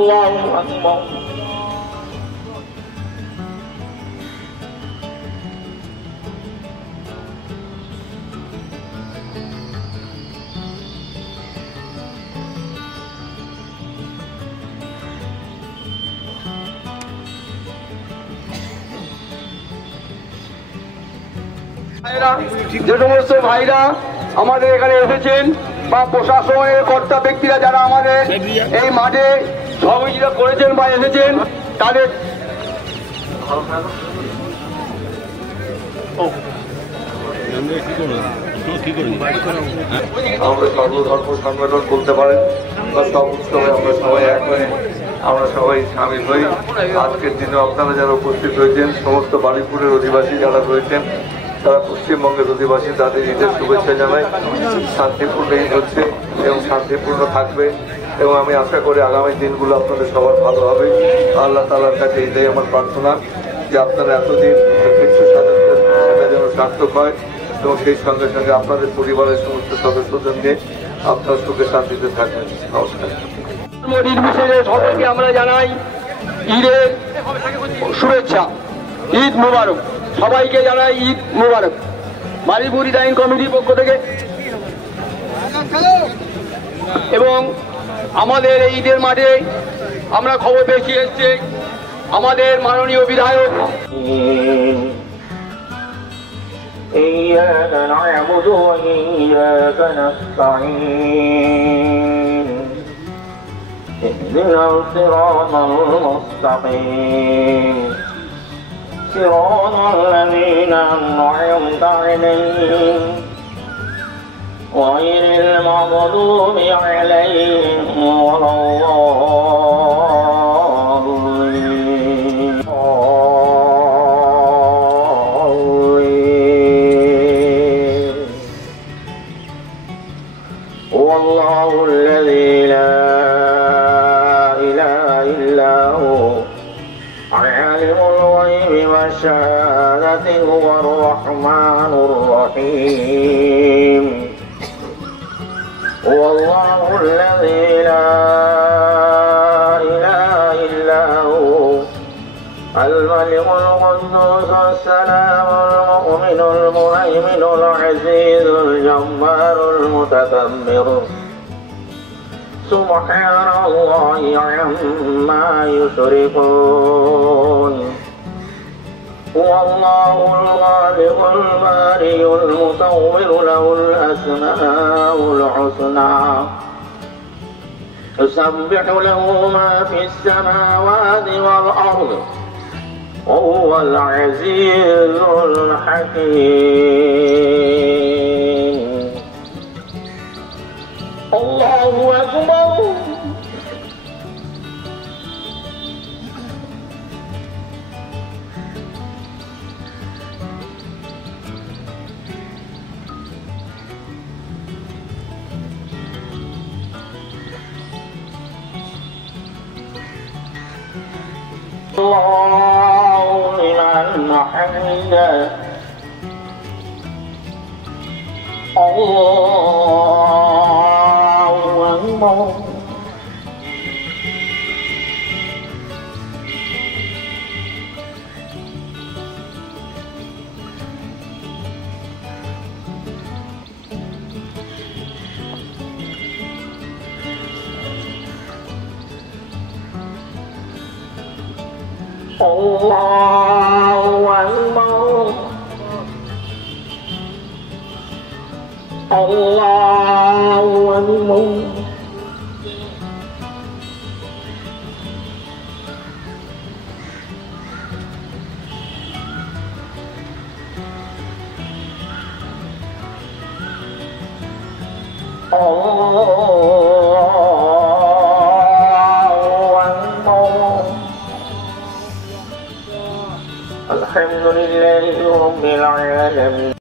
আল্লাহু আকবার। যে সমস্ত ভাইরা আমাদের এখানে এসেছেন বা প্রশাসনের কর্তা ব্যক্তিরা যারা আমাদের এই মাঠে সহযোগিতা করেছেন বা এসেছেন তাদের আমরা সর্বধর্ম সম্মেলন বলতে পারেন বা সব উৎসবে আমরা সবাই এক হয়ে আমরা সবাই সামিল হই। আজকের দিনে আপনারা যারা উপস্থিত হয়েছেন সমস্ত বারুইপুরের অধিবাসী যারা রয়েছেন তারা পশ্চিমবঙ্গের অধিবাসী তাদের ঈদের শুভেচ্ছা জানাই। শান্তিপূর্ণ ঈদ হচ্ছে এবং শান্তিপূর্ণ থাকবে এবং আমি আশা করি আগামী দিনগুলো আপনাদের সবার ভালো হবে। আল্লাহ তাআলার কাছে এটাই আমার প্রার্থনা যে আপনারা এতদিন কিছু সাজাচ্ছেন সেটা যেন সার্থক হয় এবং সেই সঙ্গে সঙ্গে আপনাদের পরিবারের সমস্ত সদস্যদের নিয়ে আপনার সুখে শান্তিতে থাকবেন। নমস্কার। নির্বিশেষে সবাইকে আমরা জানাই ঈদের শুভেচ্ছা, ঈদ মোবারক। সবাইকে জানাই ঈদ মোবারক বারুইপুর ঈদাইন কমিটির পক্ষ থেকে। এবং আমাদের এই ঈদের মাঠে আমরা খবর পেয়েছি এসছে আমাদের মাননীয় বিধায়ক إياك نعبد وإياك نستعين اهدنا الصراط المستقيم صراط الذين أنعمت عليهم غير المغضوب عليهم ولا والله الذي لا إله إلا هو عالم الغيب والشهادة هو الرحمن الرحيم والله الذي لا إله إلا هو الملك القدوس السلام المؤمن المهيمن العزيز الجبار المتكبر سبحان الله عما يشركون هو الله الخالق البارئ المصور له الأسماء الحسنى يسبح له ما في السماوات والأرض وهو العزيز الحكيم. الله أكبر. الله لمن حمده الله أكبر. الله أكبر. الله أكبر. الحمد لله رب العالمين.